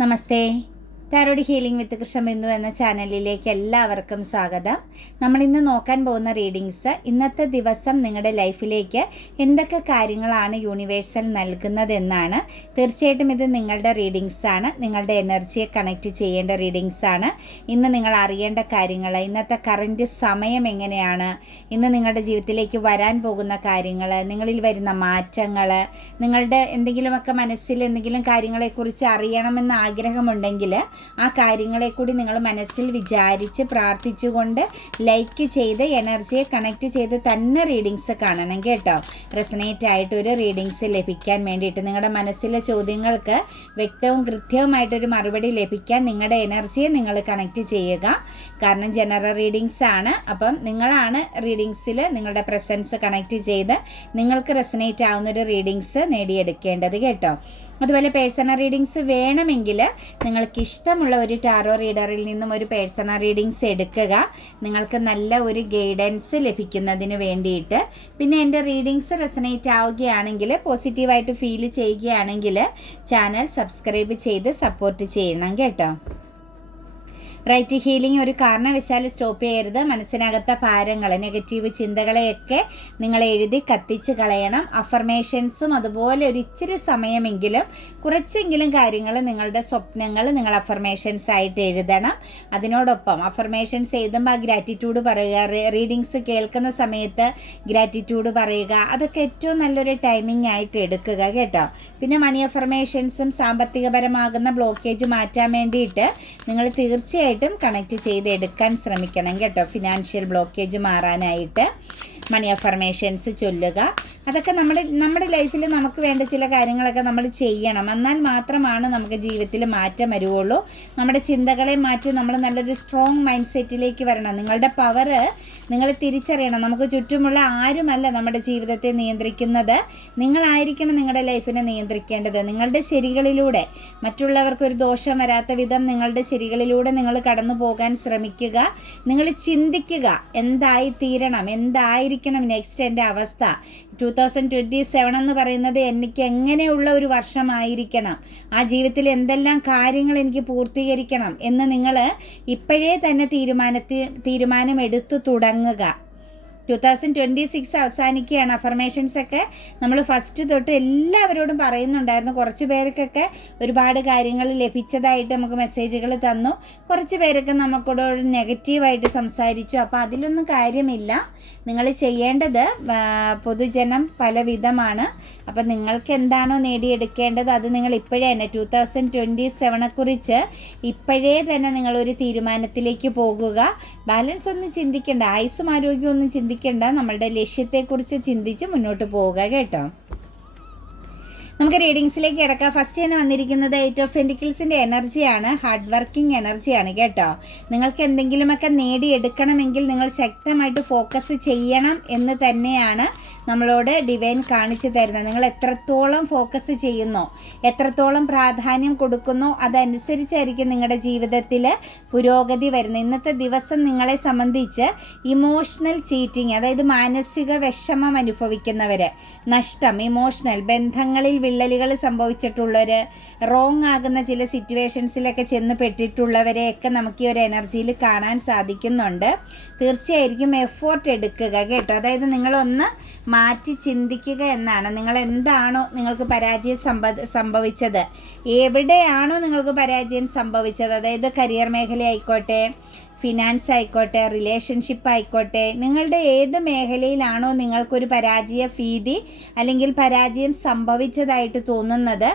നമസ്തേ. Tarot healing വിത്ത് കൃഷ്ണബിന്ദു എന്ന ചാനലിലേക്ക് എല്ലാവർക്കും സ്വാഗതം. നമ്മളിന്ന് നോക്കാൻ പോകുന്ന റീഡിങ്സ്, ഇന്നത്തെ ദിവസം നിങ്ങളുടെ ലൈഫിലേക്ക് എന്തൊക്കെ കാര്യങ്ങളാണ് യൂണിവേഴ്സൽ നൽകുന്നതെന്നാണ്. തീർച്ചയായിട്ടും ഇത് നിങ്ങളുടെ റീഡിങ്സാണ്, നിങ്ങളുടെ എനർജിയെ കണക്റ്റ് ചെയ്യേണ്ട റീഡിങ്സാണ്. ഇന്ന് നിങ്ങൾ അറിയേണ്ട കാര്യങ്ങൾ, ഇന്നത്തെ കറൻറ്റ് സമയം എങ്ങനെയാണ്, ഇന്ന് നിങ്ങളുടെ ജീവിതത്തിലേക്ക് വരാൻ പോകുന്ന കാര്യങ്ങൾ, നിങ്ങളിൽ വരുന്ന മാറ്റങ്ങൾ, നിങ്ങളുടെ എന്തെങ്കിലുമൊക്കെ മനസ്സിൽ എന്തെങ്കിലും കാര്യങ്ങളെക്കുറിച്ച് അറിയണമെന്ന് ആഗ്രഹമുണ്ടെങ്കിൽ ആ കാര്യങ്ങളെ കൂടി നിങ്ങൾ മനസ്സിൽ വിചാരിച്ച് പ്രാർത്ഥിച്ചുകൊണ്ട് ലൈക്ക് ചെയ്ത് എനർജിയെ കണക്റ്റ് ചെയ്ത് തന്നെ റീഡിങ്സ് കാണണം കേട്ടോ. റെസനേറ്റ് ആയിട്ട് ഒരു റീഡിങ്സ് ലഭിക്കാൻ വേണ്ടിയിട്ട്, നിങ്ങളുടെ മനസ്സിലെ ചോദ്യങ്ങൾക്ക് വ്യക്തവും കൃത്യവുമായിട്ടൊരു മറുപടി ലഭിക്കാൻ നിങ്ങളുടെ എനർജിയെ നിങ്ങൾ കണക്റ്റ് ചെയ്യുക. കാരണം ജനറൽ റീഡിങ്സ് ആണ്. അപ്പം നിങ്ങളാണ് റീഡിങ്സിൽ നിങ്ങളുടെ പ്രസൻസ് കണക്റ്റ് ചെയ്ത് നിങ്ങൾക്ക് റെസനേറ്റ് ആവുന്നൊരു റീഡിങ്സ് നേടിയെടുക്കേണ്ടത് കേട്ടോ. അതുപോലെ പേഴ്സണൽ റീഡിങ്സ് വേണമെങ്കിൽ നിങ്ങൾക്ക് ഇഷ്ടമുള്ള ഒരു ടാറോ റീഡറിൽ നിന്നും ഒരു പേഴ്സണൽ റീഡിങ്സ് എടുക്കുക, നിങ്ങൾക്ക് നല്ല ഒരു ഗൈഡൻസ് ലഭിക്കുന്നതിന് വേണ്ടിയിട്ട്. പിന്നെ എൻ്റെ റീഡിങ്സ് റെസനേറ്റ് ആവുകയാണെങ്കിൽ, പോസിറ്റീവായിട്ട് ഫീൽ ചെയ്യുകയാണെങ്കിൽ ചാനൽ സബ്സ്ക്രൈബ് ചെയ്ത് സപ്പോർട്ട് ചെയ്യണം കേട്ടോ. റൈറ്റ് ഹീലിംഗ് ഒരു കാരണവശാലും സ്റ്റോപ്പ് ചെയ്യരുത്. മനസ്സിനകത്തെ ഭാരങ്ങൾ, നെഗറ്റീവ് ചിന്തകളെയൊക്കെ നിങ്ങൾ എഴുതി കത്തിച്ച് കളയണം. അഫർമേഷൻസും അതുപോലെ ഒരു ഇച്ചിരി സമയമെങ്കിലും കുറച്ചെങ്കിലും കാര്യങ്ങൾ, നിങ്ങളുടെ സ്വപ്നങ്ങൾ നിങ്ങൾ അഫർമേഷൻസ് ആയിട്ട് എഴുതണം. അതിനോടൊപ്പം അഫർമേഷൻസ് എഴുതുമ്പോൾ ആ ഗ്രാറ്റിറ്റ്യൂഡ് പറയുക, റീഡിങ്സ് കേൾക്കുന്ന സമയത്ത് ഗ്രാറ്റിറ്റ്യൂഡ് പറയുക, അതൊക്കെ ഏറ്റവും നല്ലൊരു ടൈമിംഗ് ആയിട്ട് എടുക്കുക കേട്ടോ. പിന്നെ മണി അഫർമേഷൻസും സാമ്പത്തികപരമാകുന്ന ബ്ലോക്കേജ് മാറ്റാൻ വേണ്ടിയിട്ട് നിങ്ങൾ തീർച്ചയായിട്ടും കണക്റ്റ് ചെയ്ത് എടുക്കാൻ ശ്രമിക്കണം കേട്ടോ. ഫിനാൻഷ്യൽ ബ്ലോക്കേജ് മാറാനായിട്ട് മണി അഫർമേഷൻസ് ചൊല്ലുക. അതൊക്കെ നമ്മുടെ ലൈഫിൽ നമുക്ക് വേണ്ട ചില കാര്യങ്ങളൊക്കെ നമ്മൾ ചെയ്യണം. എന്നാൽ മാത്രമാണ് നമുക്ക് ജീവിതത്തിൽ മാറ്റം വരുവുള്ളൂ. നമ്മുടെ ചിന്തകളെ മാറ്റി നമ്മൾ നല്ലൊരു സ്ട്രോങ് മൈൻഡ് സെറ്റിലേക്ക് വരണം. നിങ്ങളുടെ പവർ നിങ്ങൾ തിരിച്ചറിയണം. നമുക്ക് ചുറ്റുമുള്ള ആരുമല്ല നമ്മുടെ ജീവിതത്തെ നിയന്ത്രിക്കുന്നത്, നിങ്ങളായിരിക്കണം നിങ്ങളുടെ ലൈഫിനെ നിയന്ത്രിക്കേണ്ടത്. നിങ്ങളുടെ ശരികളിലൂടെ, മറ്റുള്ളവർക്കൊരു ദോഷം വരാത്ത വിധം നിങ്ങളുടെ ശരികളിലൂടെ നിങ്ങൾ കടന്നു പോകാൻ ശ്രമിക്കുക. നിങ്ങൾ ചിന്തിക്കുക, എന്തായി തീരണം, എന്തായിരിക്കണം നെക്സ്റ്റ് എൻ്റെ അവസ്ഥ. 2027 എന്ന് പറയുന്നത് എനിക്ക് എങ്ങനെയുള്ള ഒരു വർഷമായിരിക്കണം, ആ ജീവിതത്തിൽ എന്തെല്ലാം കാര്യങ്ങൾ എനിക്ക് പൂർത്തീകരിക്കണം എന്ന് നിങ്ങൾ ഇപ്പോഴേ തന്നെ തീരുമാനമെടുത്തു തുടങ്ങുക. 2026 അവസാനിക്കുകയാണ്. അഫർമേഷൻസൊക്കെ നമ്മൾ ഫസ്റ്റ് തൊട്ട് എല്ലാവരോടും പറയുന്നുണ്ടായിരുന്നു. കുറച്ച് പേർക്കൊക്കെ ഒരുപാട് കാര്യങ്ങൾ ലഭിച്ചതായിട്ട് നമുക്ക് മെസ്സേജുകൾ തന്നു. കുറച്ച് പേരൊക്കെ നമുക്കൂടെ നെഗറ്റീവായിട്ട് സംസാരിച്ചു. അപ്പോൾ അതിലൊന്നും കാര്യമില്ല. നിങ്ങൾ ചെയ്യേണ്ടത്, പൊതുജനം പലവിധമാണ്. അപ്പോൾ നിങ്ങൾക്ക് എന്താണോ നേടിയെടുക്കേണ്ടത് അത് നിങ്ങൾ ഇപ്പോഴേ തന്നെ 2027 കുറിച്ച് ഇപ്പോഴേ തന്നെ നിങ്ങളൊരു തീരുമാനത്തിലേക്ക് പോകുക. ബാലൻസ് ഒന്നും ചിന്തിക്കേണ്ട, ആയുസ്സും ആരോഗ്യവും ഒന്നും ചിന്തിക്കേണ്ട, നമ്മളുടെ ലക്ഷ്യത്തെക്കുറിച്ച് ചിന്തിച്ച് മുന്നോട്ട് പോവുക കേട്ടോ. നമുക്ക് റീഡിങ്സിലേക്ക് കിടക്കാം. ഫസ്റ്റ് തന്നെ വന്നിരിക്കുന്നത് 8 ഓഫ് പെന്റിക്കിൾസിൻ്റെ എനർജിയാണ്, ഹാർഡ് വർക്കിംഗ് എനർജിയാണ് കേട്ടോ. നിങ്ങൾക്ക് എന്തെങ്കിലുമൊക്കെ നേടിയെടുക്കണമെങ്കിൽ നിങ്ങൾ ശക്തമായിട്ട് ഫോക്കസ് ചെയ്യണം എന്ന് തന്നെയാണ് നമ്മളോട് ഡിവൈൻ കാണിച്ചു തരുന്നത്. നിങ്ങൾ എത്രത്തോളം ഫോക്കസ് ചെയ്യുന്നോ, എത്രത്തോളം പ്രാധാന്യം കൊടുക്കുന്നോ, അതനുസരിച്ചായിരിക്കും നിങ്ങളുടെ ജീവിതത്തിൽ പുരോഗതി വരുന്നത്. ഇന്നത്തെ ദിവസം നിങ്ങളെ സംബന്ധിച്ച് ഇമോഷണൽ ചീറ്റിംഗ്, അതായത് മാനസിക വിഷമം അനുഭവിക്കുന്നവർ, നഷ്ടം, ഇമോഷണൽ ബന്ധങ്ങളിൽ വിള്ളലുകൾ സംഭവിച്ചിട്ടുള്ളവർ, റോങ് ആകുന്ന ചില സിറ്റുവേഷൻസിലൊക്കെ ചെന്ന് പെട്ടിട്ടുള്ളവരെയൊക്കെ നമുക്ക് ഈ ഒരു എനർജിയിൽ കാണാൻ സാധിക്കുന്നുണ്ട്. തീർച്ചയായിരിക്കും എഫോർട്ട് എടുക്കുക കേട്ടോ. അതായത് നിങ്ങളൊന്ന് മാറ്റി ചിന്തിക്കുക എന്നാണ്. നിങ്ങൾ എന്താണോ നിങ്ങൾക്ക് പരാജയം സംഭവിച്ചത്, എവിടെയാണോ നിങ്ങൾക്ക് പരാജയം സംഭവിച്ചത്, അതായത് കരിയർ മേഖല ആയിക്കോട്ടെ, ഫിനാൻസ് ആയിക്കോട്ടെ, റിലേഷൻഷിപ്പ് ആയിക്കോട്ടെ, നിങ്ങളുടെ ഏത് മേഖലയിലാണോ നിങ്ങൾക്കൊരു പരാജയ ഭീതി അല്ലെങ്കിൽ പരാജയം സംഭവിച്ചതായിട്ട് തോന്നുന്നത്,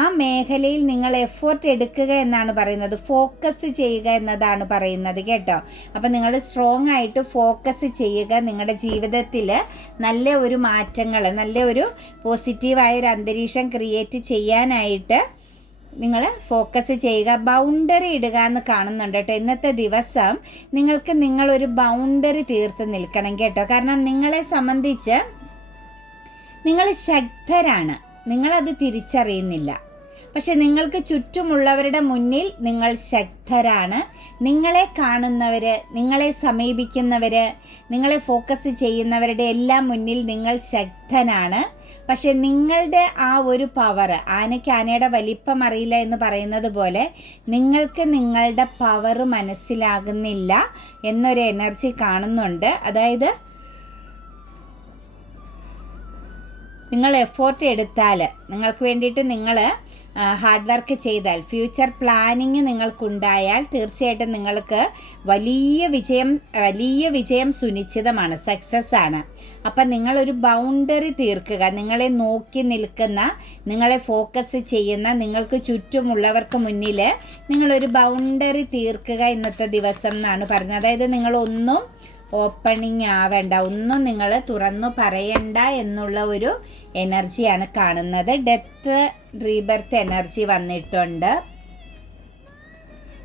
ആ മേഖലയിൽ നിങ്ങൾ എഫോർട്ട് എടുക്കുക എന്നാണ് പറയുന്നത്. ഫോക്കസ് ചെയ്യുക എന്നതാണ് പറയുന്നത് കേട്ടോ. അപ്പം നിങ്ങൾ സ്ട്രോങ് ആയിട്ട് ഫോക്കസ് ചെയ്യുക. നിങ്ങളുടെ ജീവിതത്തിൽ നല്ല ഒരു മാറ്റങ്ങൾ, നല്ല ഒരു പോസിറ്റീവായ ഒരു അന്തരീക്ഷം ക്രിയേറ്റ് ചെയ്യാനായിട്ട് നിങ്ങൾ ഫോക്കസ് ചെയ്യുക. ബൗണ്ടറി ഇടുക എന്ന് കാണുന്നുണ്ട് കേട്ടോ. ഇന്നത്തെ ദിവസം നിങ്ങളൊരു ബൗണ്ടറി തീർത്ത് നിൽക്കണം കേട്ടോ. കാരണം നിങ്ങളെ സംബന്ധിച്ച് നിങ്ങൾ ശക്തരാണ്, നിങ്ങളത് തിരിച്ചറിയുന്നില്ല. പക്ഷെ നിങ്ങൾക്ക് ചുറ്റുമുള്ളവരുടെ മുന്നിൽ നിങ്ങൾ ശക്തരാണ്. നിങ്ങളെ കാണുന്നവർ, നിങ്ങളെ സമീപിക്കുന്നവർ, നിങ്ങളെ ഫോക്കസ് ചെയ്യുന്നവരുടെ എല്ലാം മുന്നിൽ നിങ്ങൾ ശക്തനാണ്. പക്ഷെ നിങ്ങളുടെ ആ ഒരു പവർ, ആനയ്ക്ക് ആനയുടെ വലിപ്പം അറിയില്ല എന്ന് പറയുന്നത് പോലെ നിങ്ങൾക്ക് നിങ്ങളുടെ പവർ മനസ്സിലാകുന്നില്ല എന്നൊരു എനർജി കാണുന്നുണ്ട്. അതായത് നിങ്ങൾ എഫോർട്ട് എടുത്താൽ, നിങ്ങൾക്ക് വേണ്ടിയിട്ട് നിങ്ങൾ ഹാർഡ് വർക്ക് ചെയ്താൽ, ഫ്യൂച്ചർ പ്ലാനിങ് നിങ്ങൾക്കുണ്ടായാൽ തീർച്ചയായിട്ടും നിങ്ങൾക്ക് വലിയ വിജയം സുനിശ്ചിതമാണ്, സക്സസ് ആണ്. അപ്പം നിങ്ങളൊരു ബൗണ്ടറി തീർക്കുക. നിങ്ങളെ നോക്കി നിൽക്കുന്ന, നിങ്ങളെ ഫോക്കസ് ചെയ്യുന്ന, നിങ്ങൾക്ക് ചുറ്റുമുള്ളവർക്ക് മുന്നിൽ നിങ്ങളൊരു ബൗണ്ടറി തീർക്കുക ഇന്നത്തെ ദിവസം എന്നാണ് പറഞ്ഞത്. അതായത് നിങ്ങളൊന്നും ഓപ്പണിങ് ആവേണ്ട, ഒന്നും നിങ്ങൾ തുറന്നു പറയണ്ട എന്നുള്ള ഒരു എനർജിയാണ് കാണുന്നത്. ഡെത്ത് റീബർത്ത് എനർജി വന്നിട്ടുണ്ട്.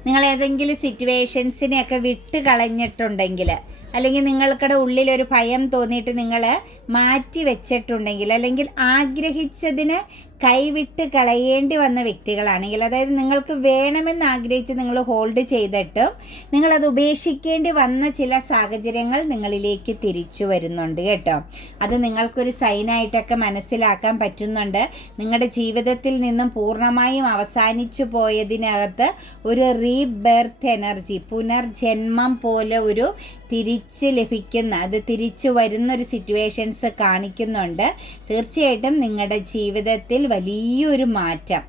നിങ്ങൾ ഏതെങ്കിലും സിറ്റുവേഷൻസിനെയൊക്കെ വിട്ട് കളഞ്ഞിട്ടുണ്ടെങ്കിൽ, അല്ലെങ്കിൽ നിങ്ങൾക്കിടെ ഉള്ളിലൊരു ഭയം തോന്നിയിട്ട് നിങ്ങൾ മാറ്റി വെച്ചിട്ടുണ്ടെങ്കിൽ, അല്ലെങ്കിൽ ആഗ്രഹിച്ചതിന് കൈവിട്ട് കളയേണ്ടി വന്ന വ്യക്തികളാണെങ്കിൽ, അതായത് നിങ്ങൾക്ക് വേണമെന്ന് ആഗ്രഹിച്ച് നിങ്ങൾ ഹോൾഡ് ചെയ്തിട്ടും നിങ്ങളത് ഉപേക്ഷിക്കേണ്ടി വന്ന ചില സാഹചര്യങ്ങൾ നിങ്ങളിലേക്ക് തിരിച്ചു വരുന്നുണ്ട് കേട്ടോ. അത് നിങ്ങൾക്കൊരു സൈനായിട്ടൊക്കെ മനസ്സിലാക്കാൻ പറ്റുന്നുണ്ട്. നിങ്ങളുടെ ജീവിതത്തിൽ നിന്നും പൂർണ്ണമായും അവസാനിച്ചു പോയതിനകത്ത് ഒരു റീബർത്ത് എനർജി, പുനർജന്മം പോലെ ഒരു തിരിച്ച് ലഭിക്കുന്ന, അത് തിരിച്ചു വരുന്നൊരു സിറ്റുവേഷൻസ് കാണിക്കുന്നുണ്ട്. തീർച്ചയായിട്ടും നിങ്ങളുടെ ജീവിതത്തിൽ വലിയൊരു മാറ്റം,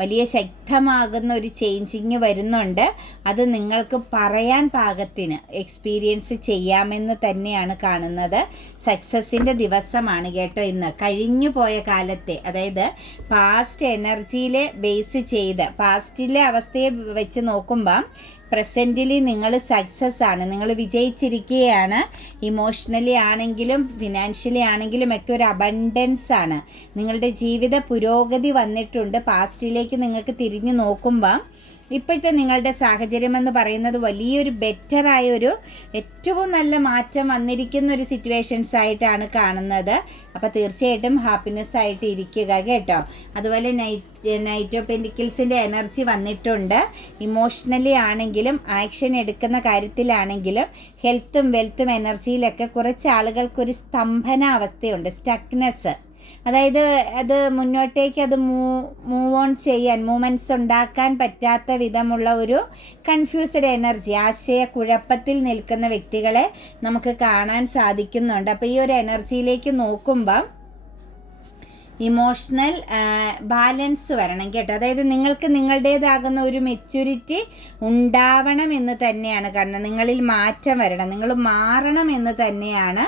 വലിയ ശക്തമാകുന്ന ഒരു ചേഞ്ചിങ് വരുന്നുണ്ട്. അത് നിങ്ങൾക്ക് പറയാൻ പാകത്തിന് എക്സ്പീരിയൻസ് ചെയ്യാമെന്ന് തന്നെയാണ് കാണുന്നത്. സക്സസിൻ്റെ ദിവസമാണ് കേട്ടോ ഇന്ന്. കഴിഞ്ഞു പോയ കാലത്തെ, അതായത് പാസ്റ്റ് എനർജിയിലെ ബേസ് ചെയ്ത്, പാസ്റ്റിലെ അവസ്ഥയെ വെച്ച് നോക്കുമ്പം പ്രസൻറ്റിലി നിങ്ങൾ സക്സസ് ആണ്, നിങ്ങൾ വിജയിച്ചിരിക്കുകയാണ്. ഇമോഷണലി ആണെങ്കിലും ഫിനാൻഷ്യലി ആണെങ്കിലും ഒക്കെ ഒരു അബണ്ടൻസ് ആണ്. നിങ്ങളുടെ ജീവിത പുരോഗതി വന്നിട്ടുണ്ട്. പാസ്റ്റിലേക്ക് നിങ്ങൾക്ക് തിരിഞ്ഞു നോക്കുമ്പോൾ ഇപ്പോഴത്തെ നിങ്ങളുടെ സാഹചര്യം എന്ന് പറയുന്നത് വലിയൊരു ബെറ്ററായൊരു ഏറ്റവും നല്ല മാറ്റം വന്നിരിക്കുന്ന ഒരു സിറ്റുവേഷൻസ് ആയിട്ടാണ് കാണുന്നത്. അപ്പോൾ തീർച്ചയായിട്ടും ഹാപ്പിനെസ് ആയിട്ട് ഇരിക്കുക കേട്ടോ. അതുപോലെ നൈറ്റ് ഓഫ് പെൻറ്റിക്കിൾസിൻ്റെ എനർജി വന്നിട്ടുണ്ട്. ഇമോഷണലി ആണെങ്കിലും ആക്ഷൻ എടുക്കുന്ന കാര്യത്തിലാണെങ്കിലും ഹെൽത്തും വെൽത്തും എനർജിയിലൊക്കെ കുറച്ച് ആളുകൾക്കൊരു സ്തംഭന അവസ്ഥയുണ്ട്, സ്റ്റക്നെസ്. അതായത് അത് മുന്നോട്ടേക്ക് അത് മൂവ് ഓൺ ചെയ്യാൻ, മൂവ്മെൻറ്റ്സ് ഉണ്ടാക്കാൻ പറ്റാത്ത വിധമുള്ള ഒരു കൺഫ്യൂസ്ഡ് എനർജി, ആശയക്കുഴപ്പത്തിൽ നിൽക്കുന്ന വ്യക്തികളെ നമുക്ക് കാണാൻ സാധിക്കുന്നുണ്ട്. അപ്പോൾ ഈ ഒരു എനർജിയിലേക്ക് നോക്കുമ്പം ഇമോഷണൽ ബാലൻസ് വരണം കേട്ടോ. അതായത് നിങ്ങൾക്ക് നിങ്ങളുടേതാകുന്ന ഒരു മെച്യൂരിറ്റി ഉണ്ടാവണം എന്ന് തന്നെയാണ് കാണുന്നത്. നിങ്ങളിൽ മാറ്റം വരണം, നിങ്ങൾ മാറണം എന്ന് തന്നെയാണ്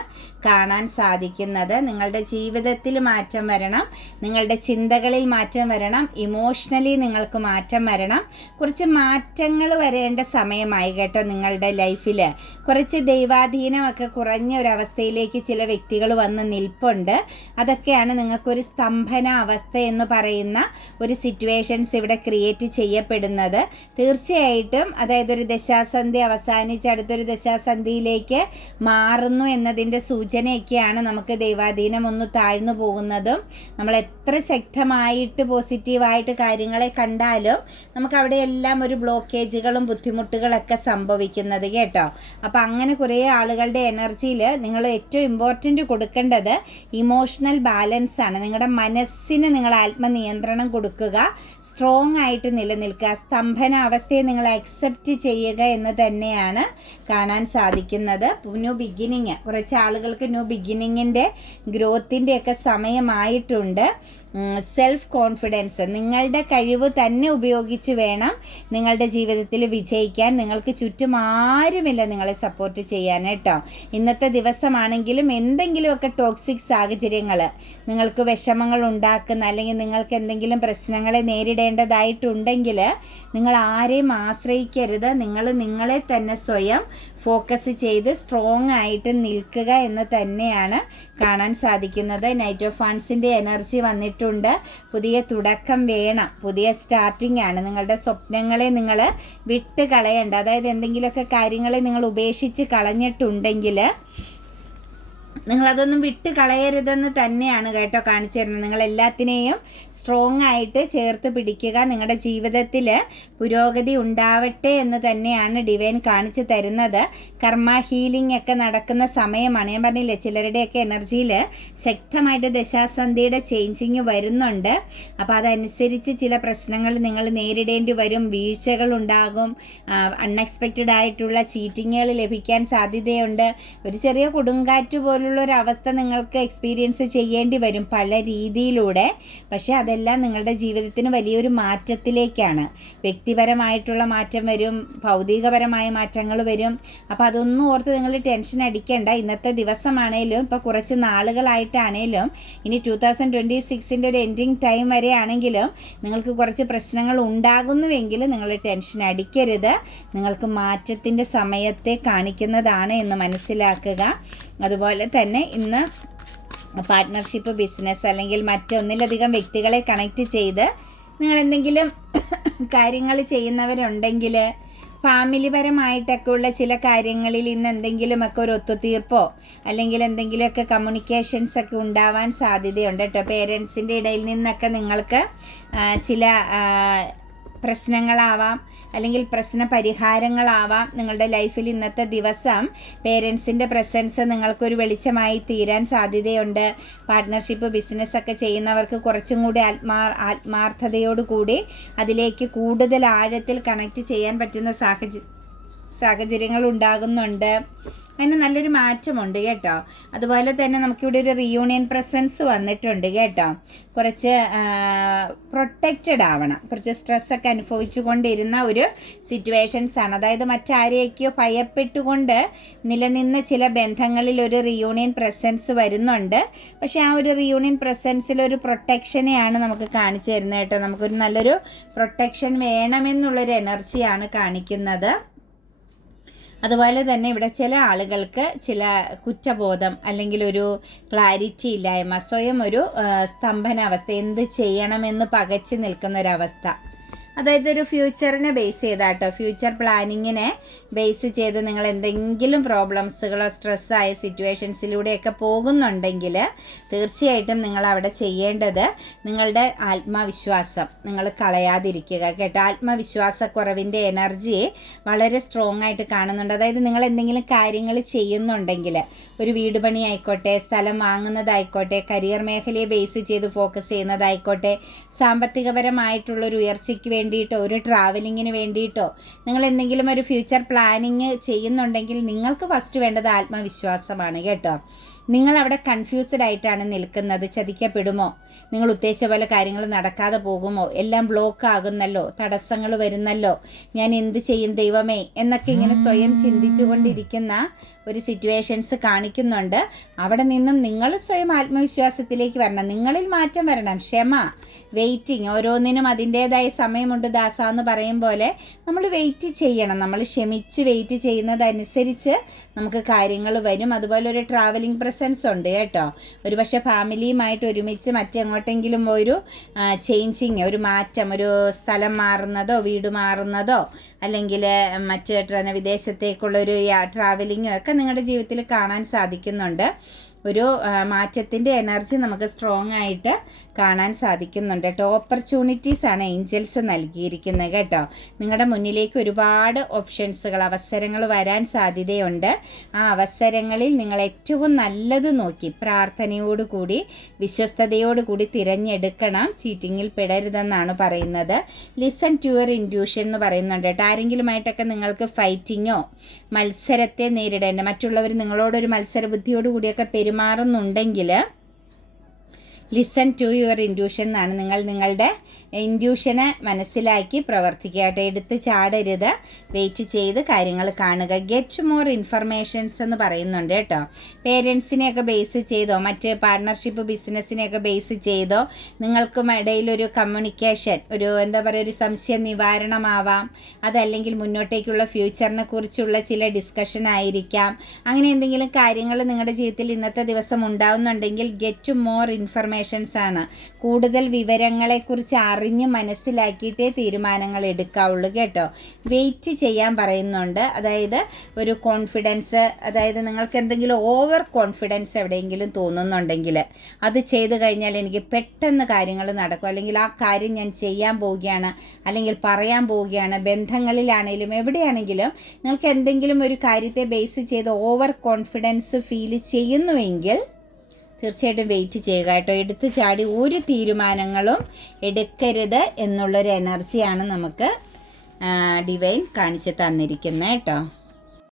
കാണാൻ സാധിക്കുന്നത്. നിങ്ങളുടെ ജീവിതത്തിൽ മാറ്റം വരണം, നിങ്ങളുടെ ചിന്തകളിൽ മാറ്റം വരണം, ഇമോഷണലി നിങ്ങൾക്ക് മാറ്റം വരണം. കുറച്ച് മാറ്റങ്ങൾ വരേണ്ട സമയമായി കേട്ടോ. നിങ്ങളുടെ ലൈഫിൽ കുറച്ച് ദൈവാധീനമൊക്കെ കുറഞ്ഞ ഒരവസ്ഥയിലേക്ക് ചില വ്യക്തികൾ വന്ന് നിൽപ്പുണ്ട്. അതൊക്കെയാണ് നിങ്ങൾക്കൊരു സ്തംഭന അവസ്ഥ എന്ന് പറയുന്ന ഒരു സിറ്റുവേഷൻസ് ഇവിടെ ക്രിയേറ്റ് ചെയ്യപ്പെടുന്നത്. തീർച്ചയായിട്ടും അതായത് ഒരു ദശാസന്ധി അവസാനിച്ച് അടുത്തൊരു ദശാസന്ധിയിലേക്ക് മാറുന്നു എന്നതിൻ്റെ സൂചനയൊക്കെയാണ് നമുക്ക് ദൈവാധീനം ഒന്ന് താഴ്ന്നു പോകുന്നതും. നമ്മൾ എത്ര ശക്തമായിട്ട് പോസിറ്റീവായിട്ട് കാര്യങ്ങളെ കണ്ടാലും നമുക്ക് അവിടെയെല്ലാം ഒരു ബ്ലോക്കേജുകളും ബുദ്ധിമുട്ടുകളൊക്കെ സംഭവിക്കുന്നത് കേട്ടോ. അപ്പോൾ അങ്ങനെ കുറേ ആളുകളുടെ എനർജിയിൽ നിങ്ങൾ ഏറ്റവും ഇമ്പോർട്ടൻ്റ് കൊടുക്കേണ്ടത് ഇമോഷണൽ ബാലൻസ് ആണ്. നിങ്ങളുടെ മനസ്സിന് നിങ്ങൾ ആത്മനിയന്ത്രണം കൊടുക്കുക, സ്ട്രോങ് ആയിട്ട് നിലനിൽക്കുക, സ്തംഭന അവസ്ഥയെ നിങ്ങൾ അക്സെപ്റ്റ് ചെയ്യുക എന്ന് തന്നെയാണ് കാണാൻ സാധിക്കുന്നത്. ന്യൂ ബിഗിനിങ്, കുറച്ച് ആളുകൾക്ക് ന്യൂ ബിഗിനിങ്ങിൻ്റെ ഗ്രോത്തിൻ്റെയൊക്കെ സമയമായിട്ടുണ്ട്. സെൽഫ് കോൺഫിഡൻസ്, നിങ്ങളുടെ കഴിവ് തന്നെ ഉപയോഗിച്ച് വേണം നിങ്ങളുടെ ജീവിതത്തിൽ വിജയിക്കാൻ. നിങ്ങൾക്ക് ചുറ്റും ആരുമില്ല നിങ്ങളെ സപ്പോർട്ട് ചെയ്യാൻ കേട്ടോ. ഇന്നത്തെ ദിവസമാണെങ്കിലും എന്തെങ്കിലുമൊക്കെ ടോക്സിക് സാഹചര്യങ്ങൾ, നിങ്ങൾക്ക് വിഷമങ്ങൾ ഉണ്ടാക്കുന്ന, അല്ലെങ്കിൽ നിങ്ങൾക്ക് എന്തെങ്കിലും പ്രശ്നങ്ങളെ നേരിടേണ്ടതായിട്ടുണ്ടെങ്കിൽ നിങ്ങൾ ആരെയും ആശ്രയിക്കരുത്. നിങ്ങൾ നിങ്ങളെ തന്നെ സ്വയം ഫോക്കസ് ചെയ്ത് സ്ട്രോങ് ആയിട്ട് നിൽക്കുക എന്ന് തന്നെയാണ് കാണാൻ സാധിക്കുന്നത്. നൈറ്റ് ഓഫ് ഫണ്ട്സിൻ്റെ എനർജി വന്നിട്ടുണ്ട്. പുതിയ തുടക്കം വേണം, പുതിയ സ്റ്റാർട്ടിംഗ് ആണ്. നിങ്ങളുടെ സ്വപ്നങ്ങളെ നിങ്ങൾ വിട്ട് കളയണ്ട. അതായത് എന്തെങ്കിലുമൊക്കെ കാര്യങ്ങളെ നിങ്ങൾ ഉപേക്ഷിച്ച് കളഞ്ഞിട്ടുണ്ടെങ്കിൽ നിങ്ങളതൊന്നും വിട്ട് കളയരുതെന്ന് തന്നെയാണ് കേട്ടോ കാണിച്ചു തരുന്നത്. നിങ്ങളെല്ലാത്തിനെയും സ്ട്രോങ് ആയിട്ട് ചേർത്ത് പിടിക്കുക. നിങ്ങളുടെ ജീവിതത്തിൽ പുരോഗതി ഉണ്ടാവട്ടെ എന്ന് തന്നെയാണ് ഡിവൈൻ കാണിച്ചു തരുന്നത്. കർമ്മ ഹീലിംഗ് ഒക്കെ നടക്കുന്ന സമയമാണ്. ഞാൻ പറഞ്ഞില്ലേ, ചിലരുടെയൊക്കെ എനർജിയിൽ ശക്തമായിട്ട് ദശാസന്ധിയുടെ ചേഞ്ചിങ് വരുന്നുണ്ട്. അപ്പോൾ അതനുസരിച്ച് ചില പ്രശ്നങ്ങൾ നിങ്ങൾ നേരിടേണ്ടി വരും. വീഴ്ചകൾ ഉണ്ടാകും. അൺഎക്സ്പെക്റ്റഡ് ആയിട്ടുള്ള ചീറ്റിങ്ങുകൾ ലഭിക്കാൻ സാധ്യതയുണ്ട്. ഒരു ചെറിയ കൊടുങ്കാറ്റ് പോലുള്ള ഒരവസ്ഥ നിങ്ങൾക്ക് എക്സ്പീരിയൻസ് ചെയ്യേണ്ടി വരും പല രീതിയിലൂടെ. പക്ഷേ അതെല്ലാം നിങ്ങളുടെ ജീവിതത്തിന് വലിയൊരു മാറ്റത്തിലേക്കാണ്. വ്യക്തിപരമായിട്ടുള്ള മാറ്റം വരും, ഭൗതികപരമായ മാറ്റങ്ങൾ വരും. അപ്പോൾ അതൊന്നും ഓർത്ത് നിങ്ങൾ ടെൻഷൻ അടിക്കേണ്ട. ഇന്നത്തെ ദിവസമാണേലും ഇപ്പോൾ കുറച്ച് നാളുകളായിട്ടാണേലും ഇനി 2026 ഒരു എൻഡിങ് ടൈം വരെ ആണെങ്കിലും നിങ്ങൾക്ക് കുറച്ച് പ്രശ്നങ്ങൾ ഉണ്ടാകുന്നുവെങ്കിൽ നിങ്ങൾ ടെൻഷൻ അടിക്കരുത്. നിങ്ങൾക്ക് മാറ്റത്തിൻ്റെ സമയത്തെ കാണിക്കുന്നതാണ് എന്ന് മനസ്സിലാക്കുക. അതുപോലെ തന്നെ ഇന്ന് പാർട്ട്ണർഷിപ്പ്, ബിസിനസ് അല്ലെങ്കിൽ മറ്റൊന്നിലധികം വ്യക്തികളെ കണക്റ്റ് ചെയ്ത് നിങ്ങൾ എന്തെങ്കിലും കാര്യങ്ങൾ ചെയ്യുന്നവരുണ്ടെങ്കിൽ ഫാമിലിപരമായിട്ടൊക്കെ ഉള്ള ചില കാര്യങ്ങളിൽ ഇന്ന് എന്തെങ്കിലുമൊക്കെ ഒരു ഒത്തുതീർപ്പോ അല്ലെങ്കിൽ എന്തെങ്കിലുമൊക്കെ കമ്മ്യൂണിക്കേഷൻസ് ഒക്കെ ഉണ്ടാവാൻ സാധ്യതയുണ്ട് കേട്ടോ. പേരൻസിൻ്റെ ഇടയിൽ നിന്നൊക്കെ നിങ്ങൾക്ക് ചില പ്രശ്നങ്ങളാവാം അല്ലെങ്കിൽ പ്രശ്ന പരിഹാരങ്ങളാവാം. നിങ്ങളുടെ ലൈഫിൽ ഇന്നത്തെ ദിവസം പേരൻസിൻ്റെ പ്രസൻസ് നിങ്ങൾക്കൊരു വെളിച്ചമായി തീരാൻ സാധ്യതയുണ്ട്. പാർട്ട്ണർഷിപ്പ്, ബിസിനസ്സൊക്കെ ചെയ്യുന്നവർക്ക് കുറച്ചും കൂടി ആത്മാർത്ഥതയോടുകൂടി അതിലേക്ക് കൂടുതൽ ആഴത്തിൽ കണക്റ്റ് ചെയ്യാൻ പറ്റുന്ന സാഹചര്യങ്ങൾ ഉണ്ടാകുന്നുണ്ട്. അതിന് നല്ലൊരു മാറ്റമുണ്ട് കേട്ടോ. അതുപോലെ തന്നെ നമുക്കിവിടെ ഒരു റിയൂണിയൻ പ്രസൻസ് വന്നിട്ടുണ്ട് കേട്ടോ. കുറച്ച് പ്രൊട്ടക്റ്റഡ് ആവണം. കുറച്ച് സ്ട്രെസ്സൊക്കെ അനുഭവിച്ചു കൊണ്ടിരുന്ന ഒരു സിറ്റുവേഷൻസാണ്. അതായത് മറ്റാരെയൊക്കെയോ ഭയപ്പെട്ടുകൊണ്ട് നിലനിന്ന ചില ബന്ധങ്ങളിൽ ഒരു റിയൂണിയൻ പ്രസൻസ് വരുന്നുണ്ട്. പക്ഷേ ആ ഒരു റിയൂണിയൻ പ്രസൻസിൽ ഒരു പ്രൊട്ടക്ഷനെയാണ് നമുക്ക് കാണിച്ചു തരുന്നത് കേട്ടോ. നമുക്കൊരു നല്ലൊരു പ്രൊട്ടക്ഷൻ വേണമെന്നുള്ളൊരു എനർജിയാണ് കാണിക്കുന്നത്. അതുപോലെ തന്നെ ഇവിടെ ചില ആളുകൾക്ക് ചില കുറ്റബോധം അല്ലെങ്കിൽ ഒരു ക്ലാരിറ്റി ഇല്ലായ്മ, സ്വയം ഒരു സ്തംഭനാവസ്ഥ, എന്ത് ചെയ്യണമെന്ന് പകച്ചു നിൽക്കുന്നൊരവസ്ഥ. അതായത് ഒരു ഫ്യൂച്ചറിനെ ബേസ് ചെയ്താട്ടോ, ഫ്യൂച്ചർ പ്ലാനിങ്ങിനെ ബേസ് ചെയ്ത് നിങ്ങൾ എന്തെങ്കിലും പ്രോബ്ലംസുകളോ സ്ട്രെസ്സായ സിറ്റുവേഷൻസിലൂടെയൊക്കെ പോകുന്നുണ്ടെങ്കിൽ തീർച്ചയായിട്ടും നിങ്ങൾ അവിടെ ചെയ്യേണ്ടത് നിങ്ങളുടെ ആത്മവിശ്വാസം നിങ്ങൾ കളയാതിരിക്കുക കേട്ടോ. ആത്മവിശ്വാസക്കുറവിൻ്റെ എനർജി വളരെ സ്ട്രോങ് ആയിട്ട് കാണുന്നുണ്ട്. അതായത് നിങ്ങൾ എന്തെങ്കിലും കാര്യങ്ങൾ ചെയ്യുന്നുണ്ടെങ്കിൽ, ഒരു വീട് പണി ആയിക്കോട്ടെ, സ്ഥലം വാങ്ങുന്നതായിക്കോട്ടെ, കരിയർ മേഖലയെ ബേസ് ചെയ്ത് ഫോക്കസ് ചെയ്യുന്നതായിക്കോട്ടെ, സാമ്പത്തികപരമായിട്ടുള്ളൊരു ഉയർച്ചയ്ക്ക് വേണ്ടിയിട്ടോ ഒരു ട്രാവലിങ്ങിന് വേണ്ടിയിട്ടോ നിങ്ങൾ എന്തെങ്കിലും ഒരു ഫ്യൂച്ചർ പ്ലാനിങ് ചെയ്യുന്നുണ്ടെങ്കിൽ നിങ്ങൾക്ക് ഫസ്റ്റ് വേണ്ടത് ആത്മവിശ്വാസമാണ് കേട്ടോ. നിങ്ങളവിടെ കൺഫ്യൂസ്ഡ് ആയിട്ടാണ് നിൽക്കുന്നത്. ചതിക്കപ്പെടുമോ, നിങ്ങൾ ഉദ്ദേശിച്ച പോലെ കാര്യങ്ങൾ നടക്കാതെ പോകുമോ, എല്ലാം ബ്ലോക്ക് ആകുന്നല്ലോ, തടസ്സങ്ങൾ വരുന്നല്ലോ, ഞാൻ എന്ത് ചെയ്യും ദൈവമേ എന്നൊക്കെ ഇങ്ങനെ സ്വയം ചിന്തിച്ചു കൊണ്ടിരിക്കുന്ന ഒരു സിറ്റുവേഷൻസ് കാണിക്കുന്നുണ്ട്. അവിടെ നിന്നും നിങ്ങൾ സ്വയം ആത്മവിശ്വാസത്തിലേക്ക് വരണം. നിങ്ങളിൽ മാറ്റം വരണം. ക്ഷമ, വെയിറ്റിംഗ്, ഓരോന്നിനും അതിൻ്റേതായ സമയമുണ്ട് ദാസ എന്ന് പറയും പോലെ നമ്മൾ വെയിറ്റ് ചെയ്യണം. നമ്മൾ ക്ഷമിച്ച് വെയിറ്റ് ചെയ്യുന്നതനുസരിച്ച് നമുക്ക് കാര്യങ്ങൾ വരും. അതുപോലെ ഒരു ട്രാവലിംഗ് പ്രസൻസ് ഉണ്ട് കേട്ടോ. ഒരു പക്ഷേ ഫാമിലിയുമായിട്ട് ഒരുമിച്ച് മറ്റെങ്ങോട്ടെങ്കിലും ഒരു ചേഞ്ചിങ്, ഒരു മാറ്റം, ഒരു സ്ഥലം മാറുന്നതോ വീട് മാറുന്നതോ അല്ലെങ്കിൽ മറ്റ് വിദേശത്തേക്കുള്ളൊരു ട്രാവലിങ്ങോ ഒക്കെ നിങ്ങളുടെ ജീവിതത്തിൽ കാണാൻ സാധിക്കുന്നുണ്ട്. ഒരു മാറ്റത്തിൻ്റെ എനർജി നമുക്ക് സ്ട്രോങ് ആയിട്ട് കാണാൻ സാധിക്കുന്നുണ്ട് കേട്ടോ. ഓപ്പർച്യൂണിറ്റീസാണ് ഏഞ്ചൽസ് നൽകിയിരിക്കുന്നത് കേട്ടോ. നിങ്ങളുടെ മുന്നിലേക്ക് ഒരുപാട് ഓപ്ഷൻസുകൾ, അവസരങ്ങൾ വരാൻ സാധ്യതയുണ്ട്. ആ അവസരങ്ങളിൽ നിങ്ങൾ ഏറ്റവും നല്ലത് നോക്കി പ്രാർത്ഥനയോടുകൂടി വിശ്വസ്തയോടുകൂടി തിരഞ്ഞെടുക്കണം. ചീറ്റിങ്ങിൽ പെടരുതെന്നാണ് പറയുന്നത്. ലിസൺ ടു യുവർ ഇൻറ്റ്യൂഷൻ എന്ന് പറയുന്നുണ്ട് കേട്ടോ. ആരെങ്കിലുമായിട്ടൊക്കെ നിങ്ങൾക്ക് ഫൈറ്റിങ്ങോ മത്സരത്തെ നേരിടേണ്ട, മറ്റുള്ളവർ നിങ്ങളോടൊരു മത്സര ബുദ്ധിയോടുകൂടിയൊക്കെ പെരുമാറുന്നുണ്ടെങ്കിൽ ലിസൺ ടു യുവർ ഇൻറ്റ്യൂഷൻ എന്നാണ്. നിങ്ങൾ നിങ്ങളുടെ ഇൻറ്റ്യൂഷനെ മനസ്സിലാക്കി പ്രവർത്തിക്കുക കേട്ടോ. എടുത്ത് ചാടരുത്. വെയിറ്റ് ചെയ്ത് കാര്യങ്ങൾ കാണുക. ഗെറ്റ് മോർ ഇൻഫർമേഷൻസ് എന്ന് പറയുന്നുണ്ട് കേട്ടോ. പേരൻസിനെയൊക്കെ ബേസ് ചെയ്തോ മറ്റ് പാർട്ട്ണർഷിപ്പ് ബിസിനസ്സിനെയൊക്കെ ബേസ് ചെയ്തോ നിങ്ങൾക്കും ഇടയിലൊരു കമ്മ്യൂണിക്കേഷൻ, ഒരു എന്താ പറയുക, ഒരു സംശയ നിവാരണമാവാം. അതല്ലെങ്കിൽ മുന്നോട്ടേക്കുള്ള ഫ്യൂച്ചറിനെ കുറിച്ചുള്ള ചില ഡിസ്കഷൻ ആയിരിക്കാം. അങ്ങനെ എന്തെങ്കിലും കാര്യങ്ങൾ നിങ്ങളുടെ ജീവിതത്തിൽ ഇന്നത്തെ ദിവസം ഉണ്ടാവുന്നുണ്ടെങ്കിൽ ഗെറ്റ് മോർ ഇൻഫർമേഷൻ ഇൻഫർമേഷൻസ് ആണ്. കൂടുതൽ വിവരങ്ങളെക്കുറിച്ച് അറിഞ്ഞ് മനസ്സിലാക്കിയിട്ടേ തീരുമാനങ്ങൾ എടുക്കാവുള്ളൂ കേട്ടോ. വെയിറ്റ് ചെയ്യാൻ പറയുന്നുണ്ട്. അതായത് ഒരു കോൺഫിഡൻസ്, അതായത് നിങ്ങൾക്ക് എന്തെങ്കിലും ഓവർ കോൺഫിഡൻസ് എവിടെയെങ്കിലും തോന്നുന്നുണ്ടെങ്കിൽ അത് ചെയ്തു കഴിഞ്ഞാൽ എനിക്ക് പെട്ടെന്ന് കാര്യങ്ങൾ നടക്കും, അല്ലെങ്കിൽ ആ കാര്യം ഞാൻ ചെയ്യാൻ പോവുകയാണ്, അല്ലെങ്കിൽ പറയാൻ പോവുകയാണ്. ബന്ധങ്ങളിലാണെങ്കിലും എവിടെയാണെങ്കിലും നിങ്ങൾക്ക് എന്തെങ്കിലും ഒരു കാര്യത്തെ ബേസ് ചെയ്ത് ഓവർ കോൺഫിഡൻസ് ഫീൽ ചെയ്യുന്നുവെങ്കിൽ തീർച്ചയായിട്ടും വെയിറ്റ് ചെയ്യുക കേട്ടോ. എടുത്തു ചാടി ഒരു തീരുമാനങ്ങളും എടുക്കരുത് എന്നുള്ളൊരു എനർജിയാണ് നമുക്ക് ഡിവൈൻ കാണിച്ച് തന്നിരിക്കുന്നത് കേട്ടോ.